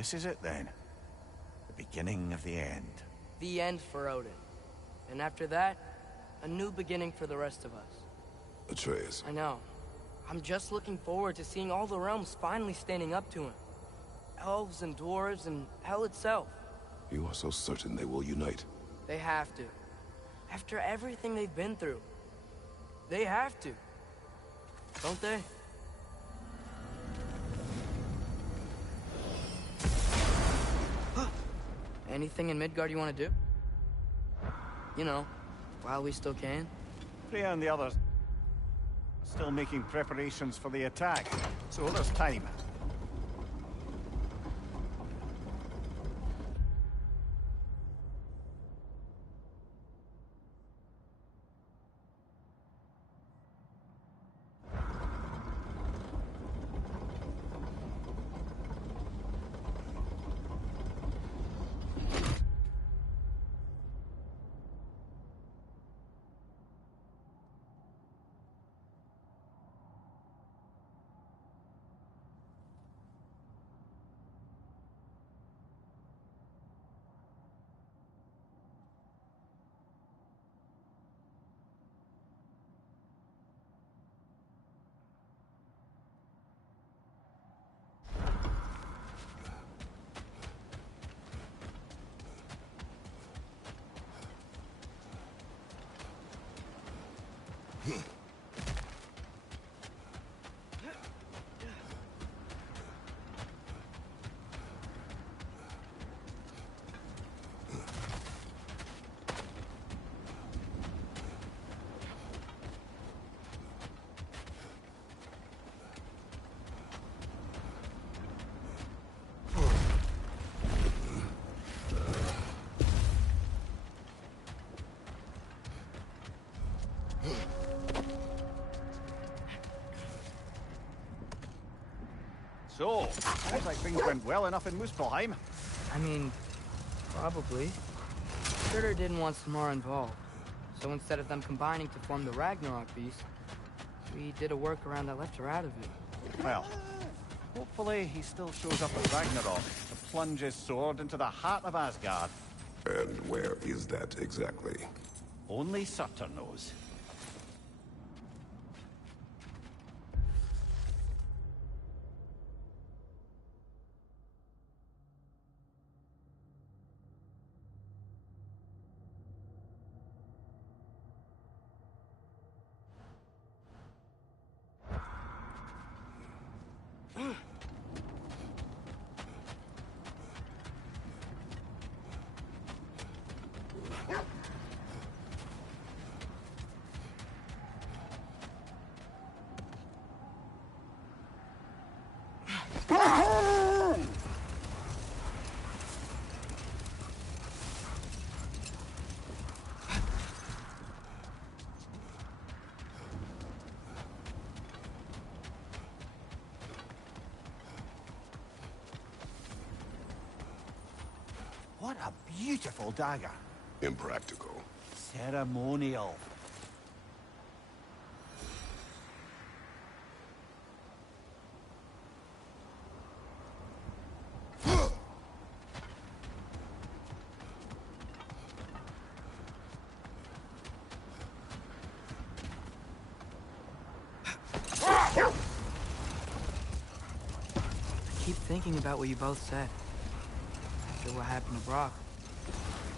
This is it then. The beginning of the end. The end for Odin. And after that, a new beginning for the rest of us. Atreus. I know. I'm just looking forward to seeing all the realms finally standing up to him. Elves and dwarves and hell itself. You are so certain they will unite? They have to. After everything they've been through. They have to. Don't they? Anything in Midgard you want to do? You know, while we still can. Freya and the others are still making preparations for the attack, so there's time. So, looks like things went well enough in Muspelheim. I mean, probably. Surtur didn't want Samara involved. So instead of them combining to form the Ragnarok beast, we did a workaround that left her out of it. Well, hopefully he still shows up at Ragnarok to plunge his sword into the heart of Asgard. And where is that exactly? Only Surtur knows. What a beautiful dagger. Impractical. Ceremonial. I keep thinking about what you both said. After what happened to Brock.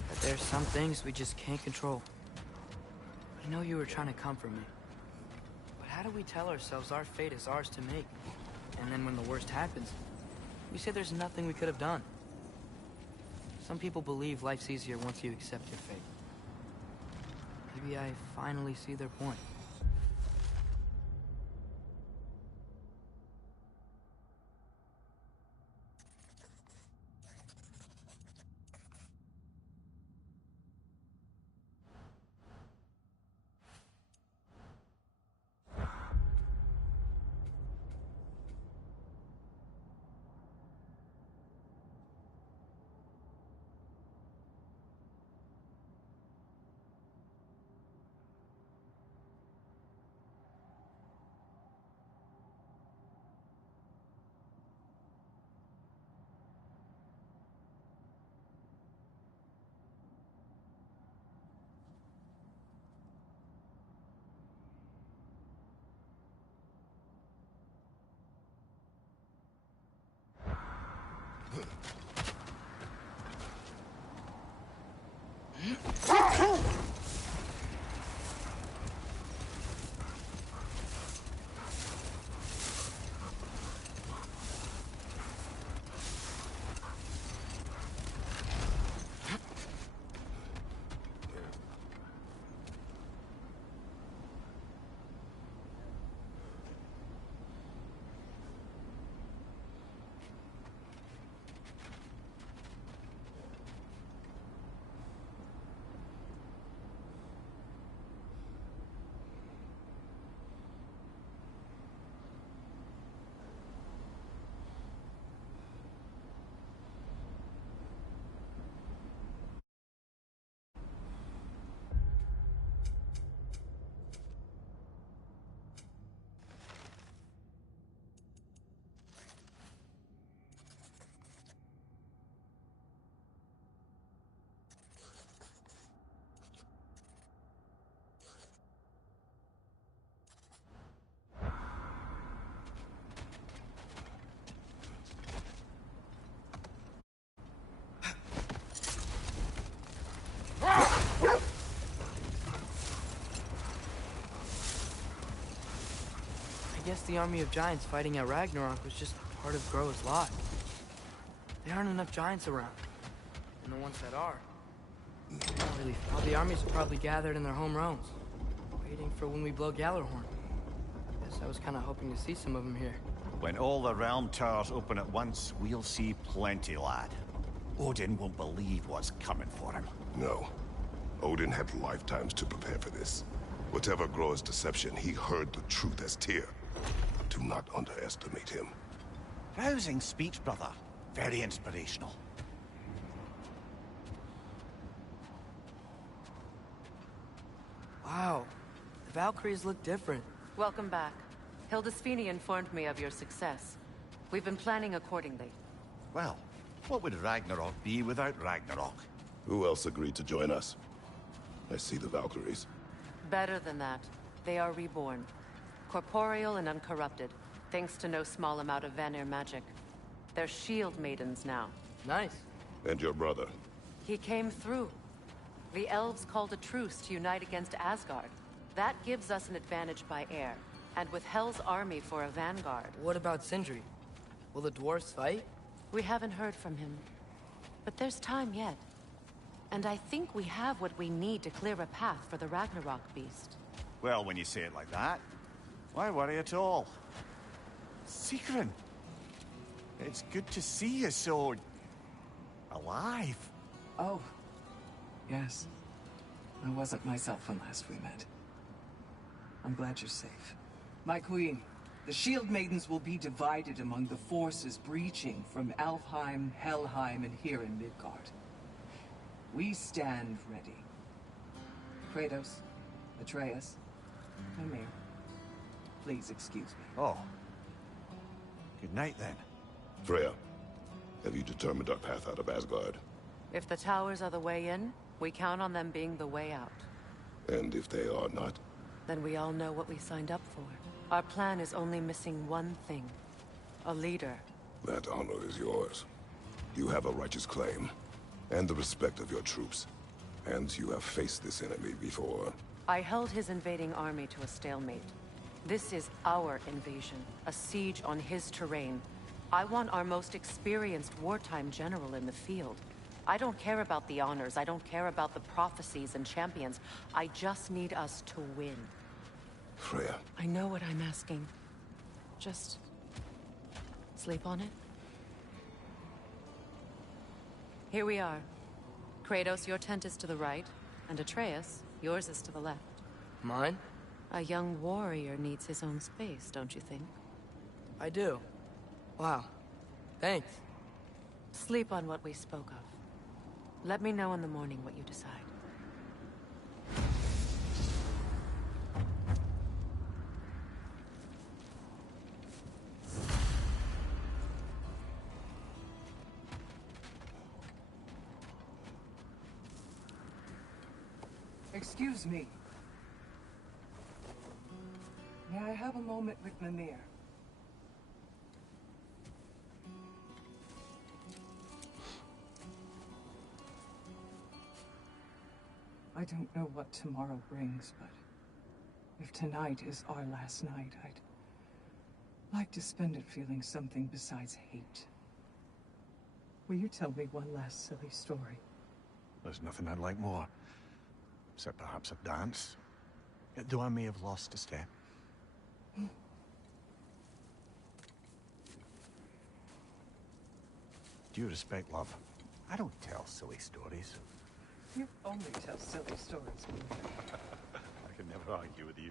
That there's some things we just can't control. I know you were trying to comfort me. But how do we tell ourselves our fate is ours to make? And then when the worst happens, we say there's nothing we could have done. Some people believe life's easier once you accept your fate. Maybe I finally see their point. I guess the army of giants fighting at Ragnarok was just part of Groa's lot. There aren't enough giants around. And the ones that are, not really. All the armies are probably gathered in their home realms, waiting for when we blow Gallarhorn. Guess I was kind of hoping to see some of them here. When all the realm towers open at once, we'll see plenty, lad. Odin won't believe what's coming for him. No. Odin had lifetimes to prepare for this. Whatever Groa's deception, he heard the truth as Tyr. Do not underestimate him. Rousing speech, brother. Very inspirational. Wow, the Valkyries look different. Welcome back. Hildisvini informed me of your success. We've been planning accordingly. Well, what would Ragnarok be without Ragnarok? Who else agreed to join us? I see the Valkyries. Better than that. They are reborn. Corporeal and uncorrupted, thanks to no small amount of Vanir magic. They're shield maidens now. Nice. And your brother? He came through. The elves called a truce to unite against Asgard. That gives us an advantage by air, and with Hel's army for a vanguard. What about Sindri? Will the dwarves fight? We haven't heard from him. But there's time yet. And I think we have what we need to clear a path for the Ragnarok beast. Well, when you say it like that, why worry at all? Sigrun! It's good to see you so... alive. Oh, yes. I wasn't myself when last we met. I'm glad you're safe. My queen, the Shield Maidens will be divided among the forces breaching from Alfheim, Helheim, and here in Midgard. We stand ready. Kratos, Atreus, Mimir, please excuse me. Oh. Good night, then. Freya, have you determined our path out of Asgard? If the towers are the way in, we count on them being the way out. And if they are not? Then we all know what we signed up for. Our plan is only missing one thing. A leader. That honor is yours. You have a righteous claim, and the respect of your troops. And you have faced this enemy before. I held his invading army to a stalemate. This is our invasion, a siege on his terrain. I want our most experienced wartime general in the field. I don't care about the honors, I don't care about the prophecies and champions. I just need us to win. Freya. I know what I'm asking. Just... sleep on it? Here we are. Kratos, your tent is to the right, and Atreus, yours is to the left. Mine? A young warrior needs his own space, don't you think? I do. Wow. Thanks. Sleep on what we spoke of. Let me know in the morning what you decide. Excuse me. May I have a moment with Mimir? I don't know what tomorrow brings, but if tonight is our last night, I'd like to spend it feeling something besides hate. Will you tell me one last silly story? There's nothing I'd like more. Except perhaps a dance. Though I may have lost a step. Due respect, love, I don't tell silly stories. You only tell silly stories. I can never argue with you.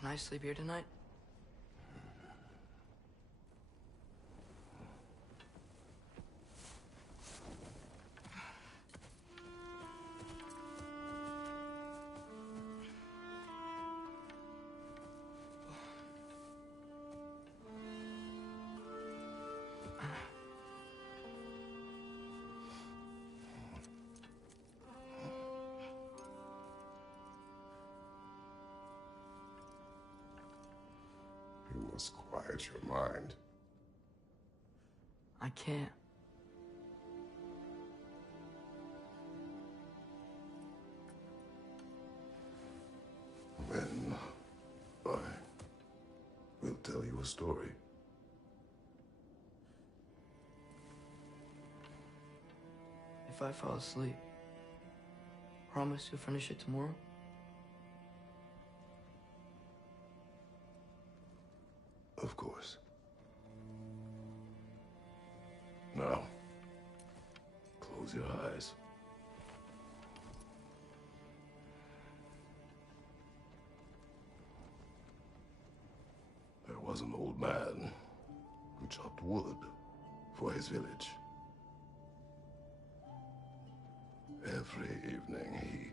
Can I sleep here tonight? You must quiet your mind. I can't. Then I will tell you a story. If I fall asleep, promise you'll finish it tomorrow? Of course. Now, close your eyes. There was an old man who chopped wood for his village. Every evening he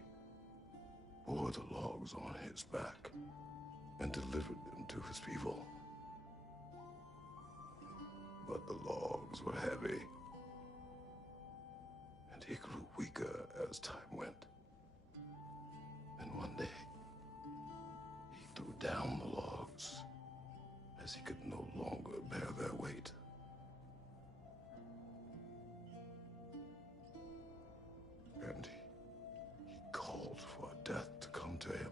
bore the logs on his back and delivered them to his people. But the logs were heavy, and he grew weaker as time went. And one day, he threw down the logs as he could no longer bear their weight. And he called for death to come to him.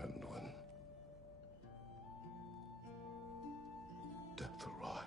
And when death arrived,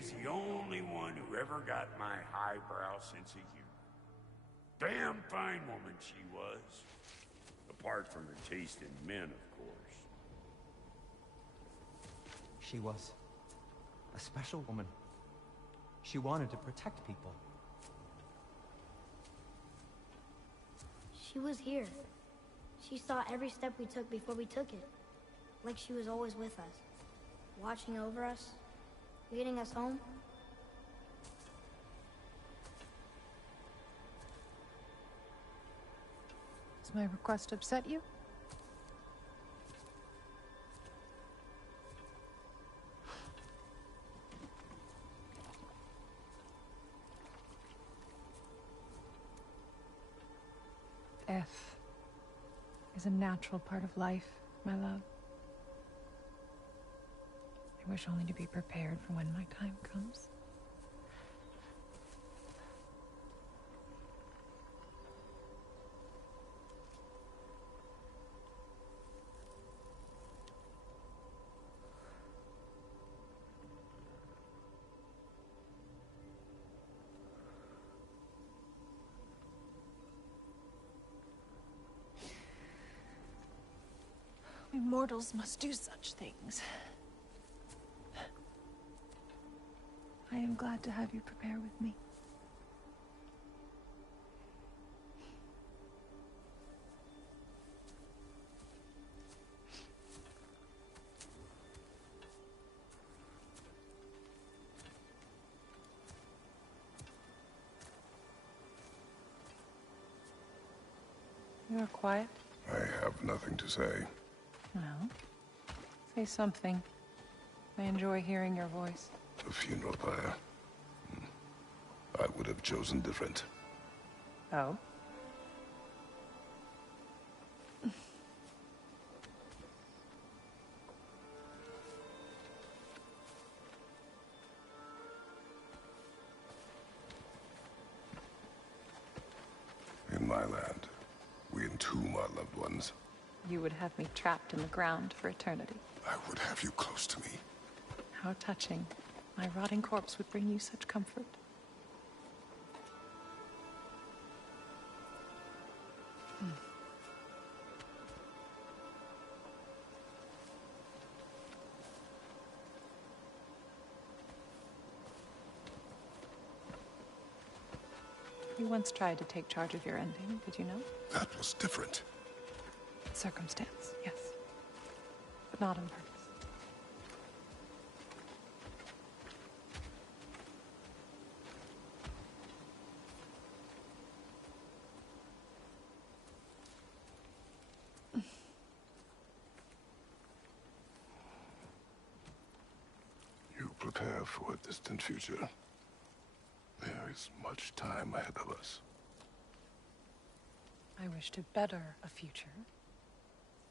he's the only one who ever got my highbrow sense of humor. Damn fine woman she was. Apart from her taste in men, of course. She was a special woman. She wanted to protect people. She was here. She saw every step we took before we took it. Like she was always with us. Watching over us. Leading us home. Does my request upset you? Death is a natural part of life, my love. I wish only to be prepared for when my time comes. We mortals must do such things. I am glad to have you prepare with me. You are quiet. I have nothing to say. Well, say something. I enjoy hearing your voice. The funeral pyre. I would have chosen different. Oh? In my land, we entomb our loved ones. You would have me trapped in the ground for eternity. I would have you close to me. How touching. My rotting corpse would bring you such comfort. You once tried to take charge of your ending, did you know? That was different. Circumstance, yes. But not on purpose. You prepare for a distant future. There is much time ahead of us. I wish to better a future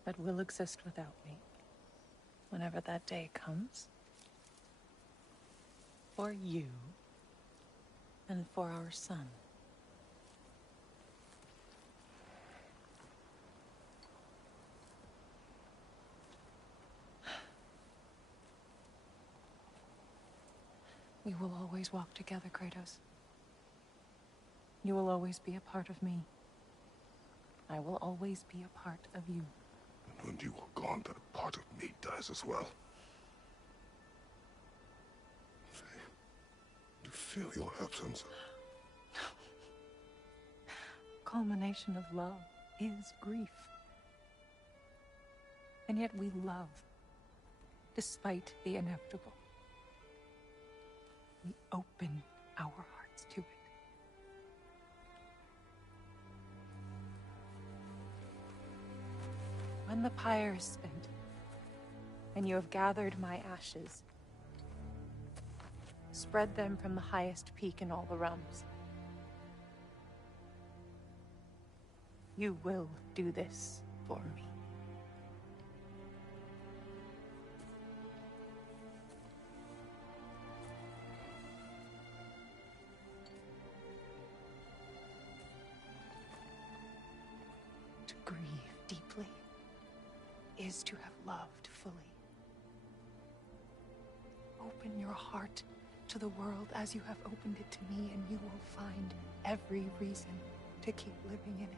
that will exist without me, whenever that day comes. For you, and for our son. We will always walk together, Kratos. You will always be a part of me. I will always be a part of you. And when you are gone, that part of me dies as well. You feel your absence. Culmination of love is grief. And yet we love, despite the inevitable. We open our hearts to it. When the pyre is spent, and you have gathered my ashes, spread them from the highest peak in all the realms. You will do this for me. To grieve deeply is to have loved fully. Open your heart to the world as you have opened it to me, and you will find every reason to keep living in it.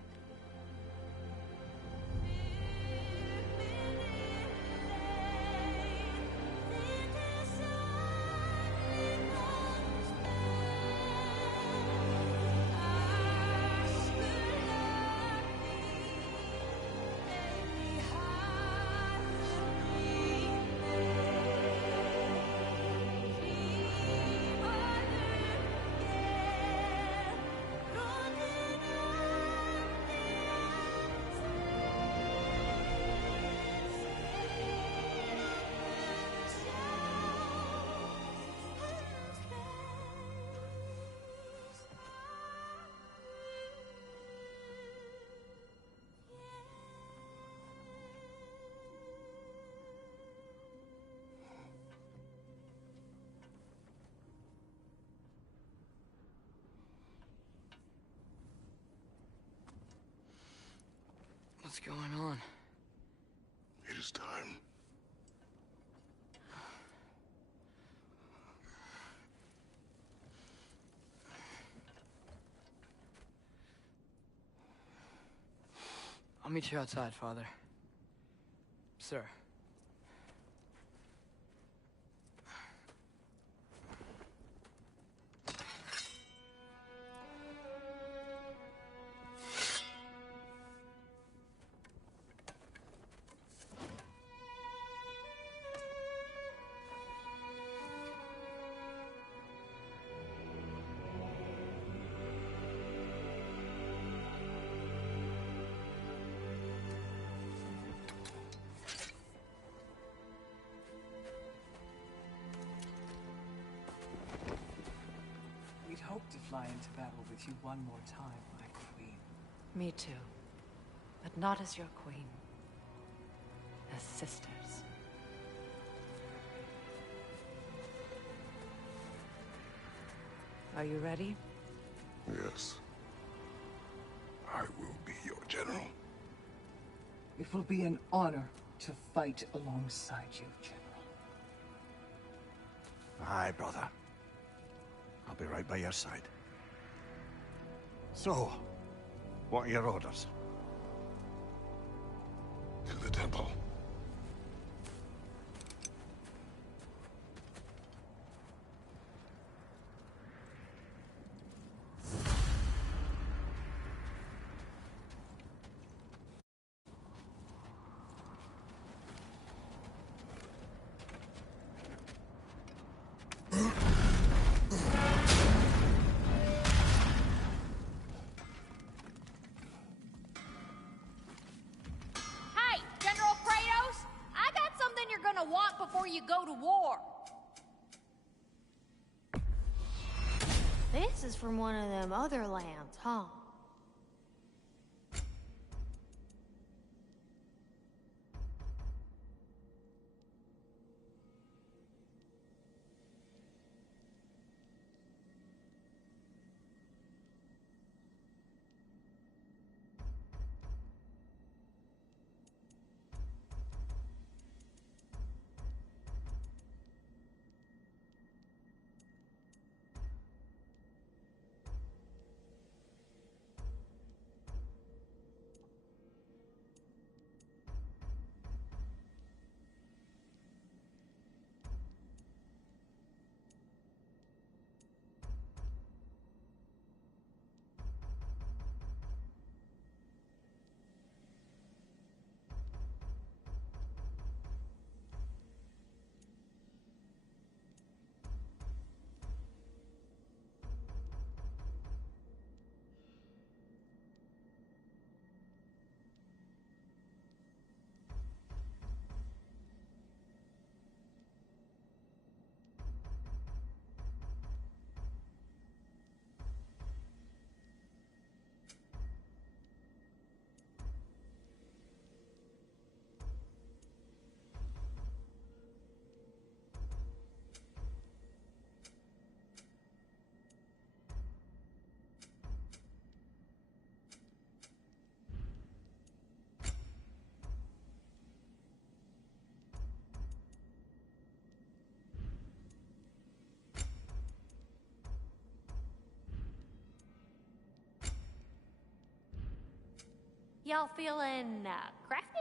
What's going on? It is time. I'll meet you outside, Father. Sir. We'd hoped to fly into battle with you one more time, my queen. Me too. But not as your queen. As sisters. Are you ready? Yes. I will be your general. It will be an honor to fight alongside you, General. Aye, brother. I'll be right by your side. So, what are your orders? To the temple. Hey, General Kratos! I got something you're gonna want before you go to war. This is from one of them other lands, huh? Y'all feeling, crafty?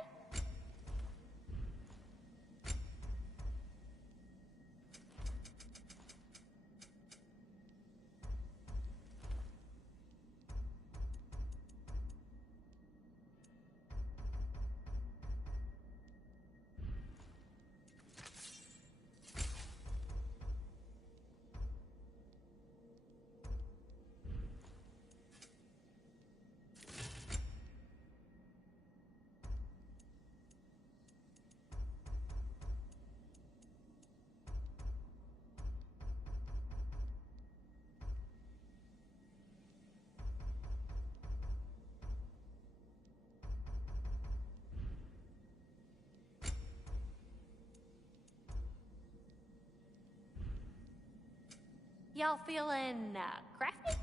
Y'all feeling, crafty?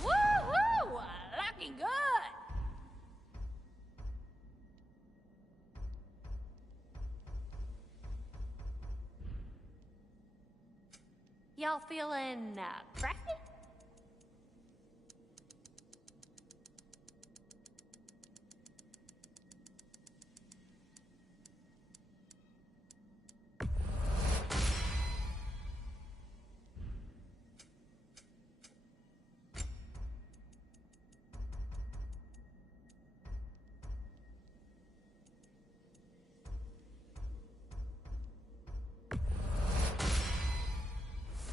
Woohoo! Looking good! Y'all feeling, crafty?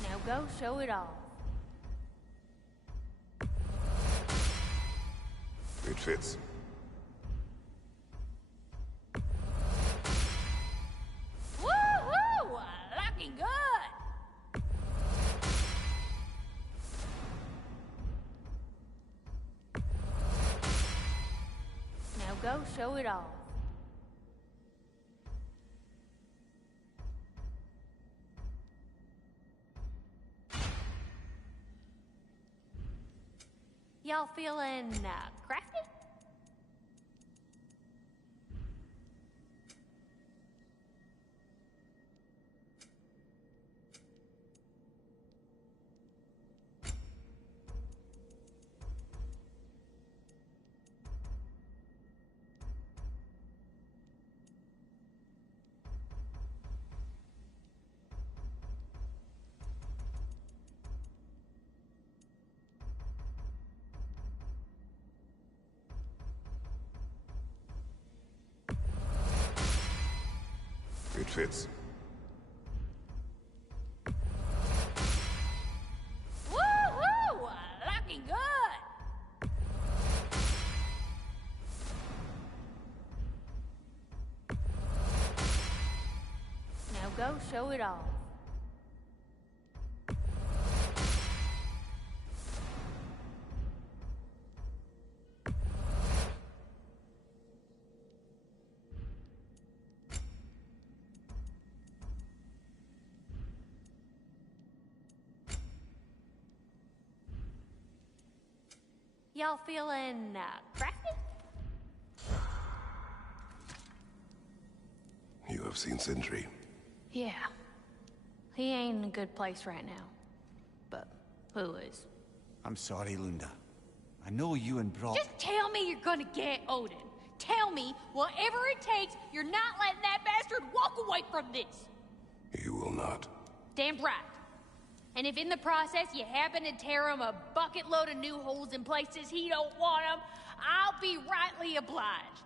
Now go show it off. It fits. Woohoo! Looking good! Now go show it off. Y'all feeling, crafty? It fits. Woohoo! Looking good! Now go show it off. Y'all feeling, crafty? You have seen Sindri. Yeah. He ain't in a good place right now. But who is? I'm sorry, Lunda. I know you and Brock... Just tell me you're gonna get Odin. Tell me, whatever it takes, you're not letting that bastard walk away from this. You will not. Damn right. And if in the process you happen to tear him a bucket load of new holes in places he don't want them, I'll be rightly obliged.